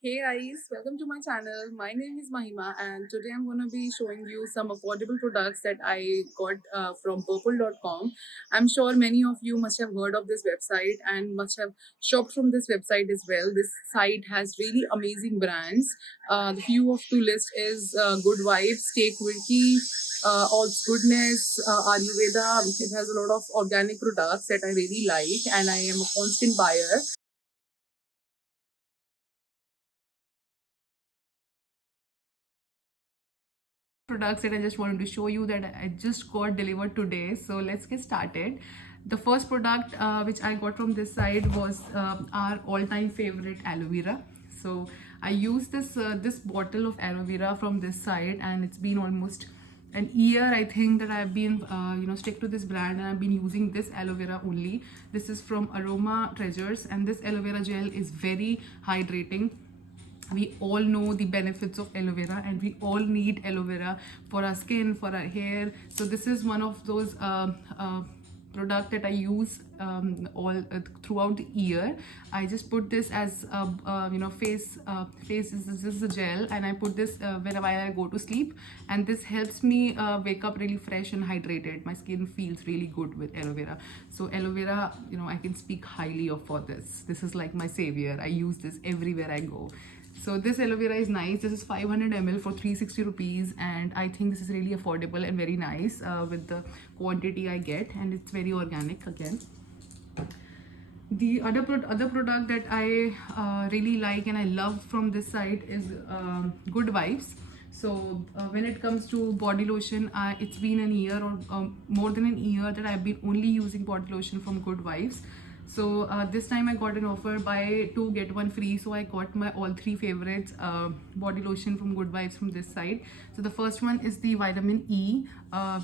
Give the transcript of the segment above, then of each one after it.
Hey guys, welcome to my channel. My name is Mahima, and today I'm going to be showing you some affordable products that I got from purple.com. I'm sure many of you must have heard of this website and must have shopped from this website as well. This site has really amazing brands. The few of to list is Good Vibes, Stay Quirky, All's Goodness, Ayurveda. It has a lot of organic products that I really like, and I am a constant buyer. Products that I just wanted to show you that I just got delivered today. So let's get started. The first product which I got from this side was our all-time favorite aloe vera. So I used this bottle of aloe vera from this side, and it's been almost an year I think that I've been stick to this brand, and I've been using this aloe vera only. This is from Aroma Treasures, and this aloe vera gel is very hydrating. We all know the benefits of aloe vera, and we all need aloe vera for our skin, for our hair. So this is one of those product that I use all throughout the year. I just put this as face this is a gel, and I put this whenever I go to sleep, and this helps me wake up really fresh and hydrated. My skin feels really good with aloe vera. So aloe vera, I can speak highly of for this. This is like my savior. I use this everywhere I go. So this aloe vera is nice. This is 500 ml for 360 rupees, and I think this is really affordable and very nice with the quantity I get, and it's very organic again. The other product that I really like and I love from this site is Good Vibes. So when it comes to body lotion, it's been an year or more than an year that I've been only using body lotion from Good Vibes. So this time I got an offer, buy two get one free. So I got my all three favorites body lotion from Good Vibes from this side. So the first one is the vitamin E.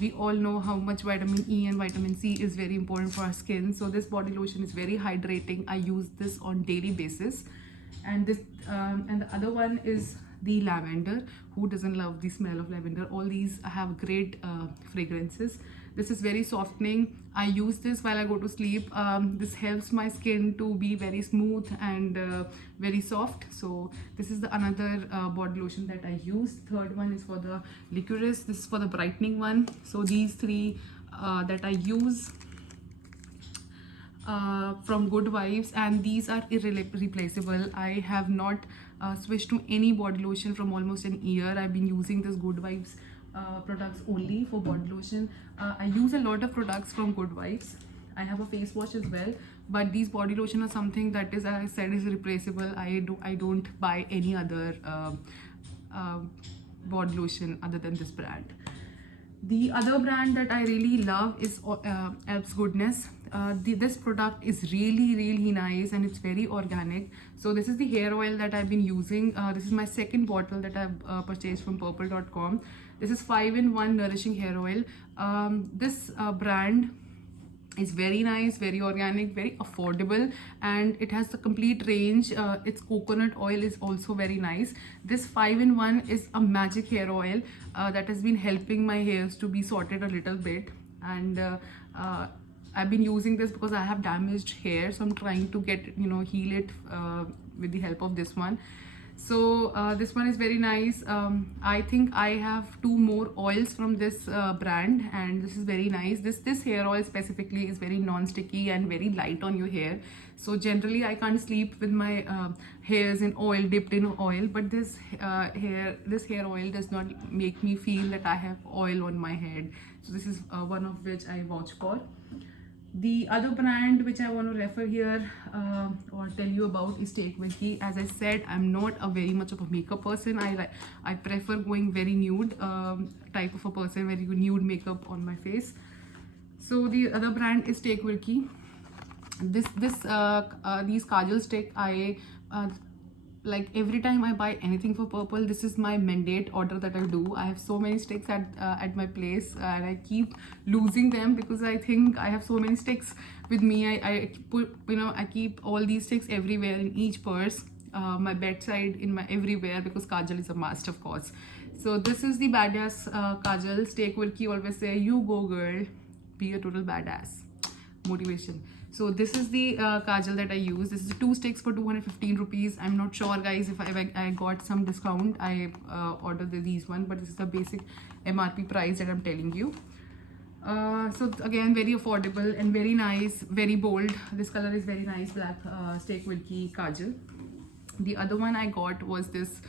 We all know how much vitamin E and vitamin C is very important for our skin. So this body lotion is very hydrating. I use this on daily basis. And this and the other one is the lavender. Who doesn't love the smell of lavender? All these have great fragrances. This is very softening. I use this while I go to sleep. This helps my skin to be very smooth and very soft. So this is the another body lotion that I use. Third one is for the licorice. This is for the brightening one. So these three that I use from Good Vibes, and these are irreplaceable. I have not switched to any body lotion from almost an year. I've been using this Good Vibes products only for body lotion. I use a lot of products from Good Vibes. I have a face wash as well, but these body lotion are something that is, as I said, is replaceable. I don't buy any other uh, body lotion other than this brand. The other brand that I really love is Alps Goodness. This product is really nice, and it's very organic. So this is the hair oil that I've been using. This is my second bottle that I've purchased from purple.com. This is 5-in-1 nourishing hair oil. This brand is very nice, very organic, very affordable, and it has the complete range. Its coconut oil is also very nice. This 5-in-1 is a magic hair oil that has been helping my hairs to be sorted a little bit, and uh, I've been using this because I have damaged hair, so I'm trying to get heal it with the help of this one. So this one is very nice. I think I have two more oils from this brand, and this is very nice. This hair oil specifically is very non-sticky and very light on your hair. So generally I can't sleep with my hairs in oil, dipped in oil, but this hair oil does not make me feel that I have oil on my head. So this is one of which I vouch for. The other brand which I want to refer here or tell you about is Stay Quirky. As I said, I'm not a very much of a makeup person. I prefer going very nude type of a person, very nude makeup on my face. So the other brand is Stay Quirky. These kajal stick, I like every time I buy anything for purple, this is my mandate order that I do. I have so many sticks at my place, and I keep losing them because I think I have so many sticks with me. I put I keep all these sticks everywhere, in each purse, my bedside, in my everywhere, because kajal is a must, of course. So this is the badass kajal. Stay Quirky always say, you go girl, be a total badass. Motivation. So this is the kajal that I use. This is 2 sticks for 215 rupees. I'm not sure, guys, if I got some discount. I ordered these one, but this is the basic MRP price that I'm telling you. So again, very affordable and very nice, very bold. This color is very nice, black steak wilkie kajal. The other one I got was this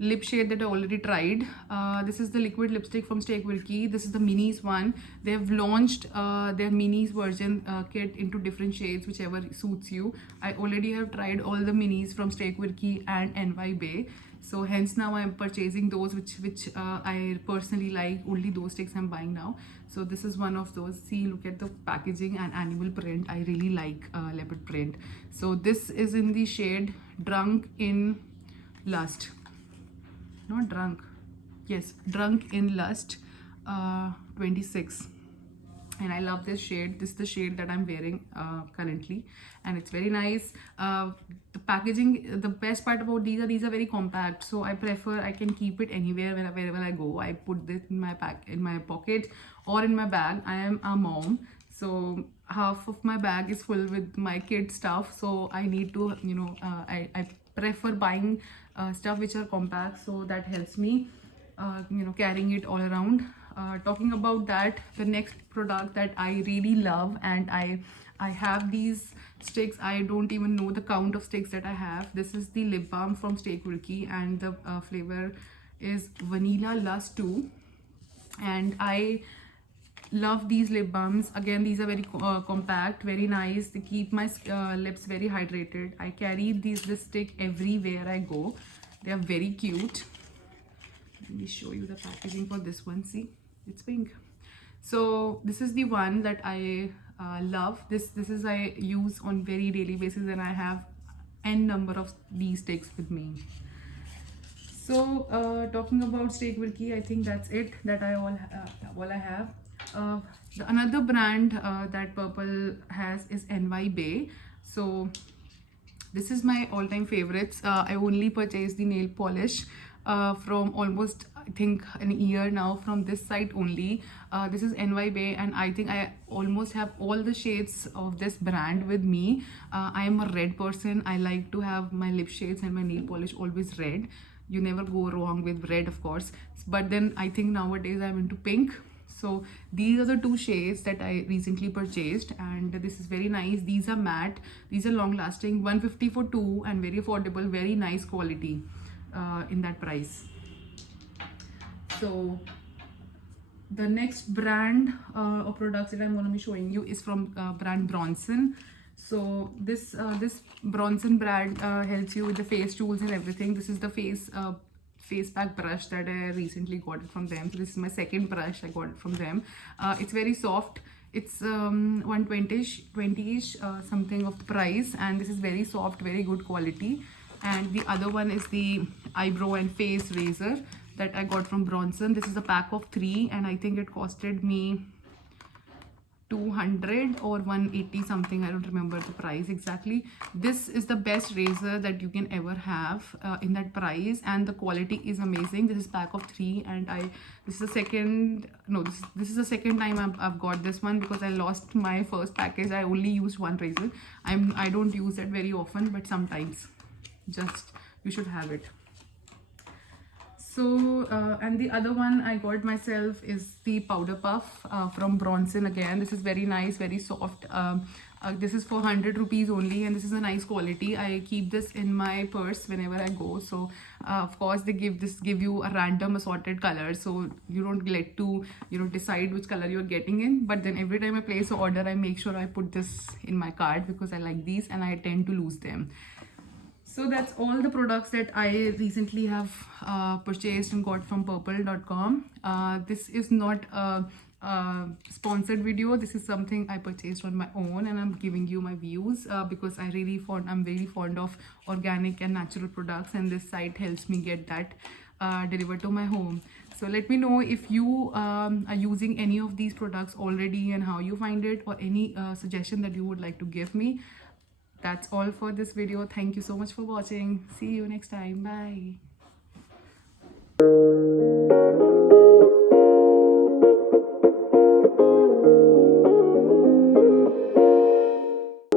lip shade that I already tried. This is the liquid lipstick from Steak Wilkie. This is the minis one. They have launched their minis version kit into different shades, whichever suits you. I already have tried all the minis from Steak Wilkie and NY Bay. So hence now I'm purchasing those which I personally like. Only those sticks I'm buying now. So this is one of those. See, look at the packaging and animal print. I really like leopard print. So this is in the shade Drunk in Lust. Not drunk. Yes, Drunk in Lust 26. And I love this shade. This is the shade that I'm wearing currently, and it's very nice. The packaging, the best part about these are very compact, so I prefer, I can keep it anywhere wherever I go. I put this in my pocket or in my bag. I am a mom, so half of my bag is full with my kid stuff, so I need to, you know, I prefer buying stuff which are compact, so that helps me you know, carrying it all around. Talking about that, the next product that I really love, and I have these sticks. I don't even know the count of sticks that I have. This is the lip balm from Steak Wilkie, and the flavor is Vanilla Lust 2, and I love these lip balms. Again, these are very compact, very nice. They keep my lips very hydrated. I carry this stick everywhere I go. They are very cute. Let me show you the packaging for this one. See, it's pink. So this is the one that I love. This is I use on very daily basis, and I have n number of these sticks with me. So talking about Steak Wilkie, I think that's it that all I have. Another brand that Purple has is NY Bay. So this is my all-time favorites. I only purchased the nail polish from almost, I think, an year now from this site only. This is NY Bay, and I think I almost have all the shades of this brand with me. I am a red person. I like to have my lip shades and my nail polish always red. You never go wrong with red, of course, but then I think nowadays I'm into pink. So these are the 2 shades that I recently purchased, and this is very nice. These are matte, these are long lasting, 150 for 2, and very affordable, very nice quality in that price. So the next brand of products that I'm going to be showing you is from brand Bronson. So this Bronson brand helps you with the face tools and everything. This is the face pack brush that I recently got it from them. So this is my second brush. I got it from them. It's very soft. It's 120-ish something of the price, and this is very soft, very good quality. And the other one is the eyebrow and face razor that I got from Bronson. This is a pack of 3, and I think it costed me 200 or 180 something. I don't remember the price exactly. This is the best razor that you can ever have in that price, and the quality is amazing. This is pack of 3, and this is the second time I've got this one, because I lost my first package. I only used one razor. I don't use it very often, but sometimes just you should have it. So and the other one I got myself is the powder puff from Bronson. Again, this is very nice, very soft. This is for 100 rupees only, and this is a nice quality. I keep this in my purse whenever I go. So of course they give you a random assorted color, so you don't get to, you know, decide which color you're getting in. But then every time I place an order, I make sure I put this in my cart because I like these and I tend to lose them. So that's all the products that I recently have purchased and got from purple.com. This is not a sponsored video. This is something I purchased on my own, and I'm giving you my views because I'm very fond of organic and natural products, and this site helps me get that delivered to my home. So let me know if you are using any of these products already and how you find it, or any suggestion that you would like to give me. That's all for this video. Thank you so much for watching. See you next time. Bye.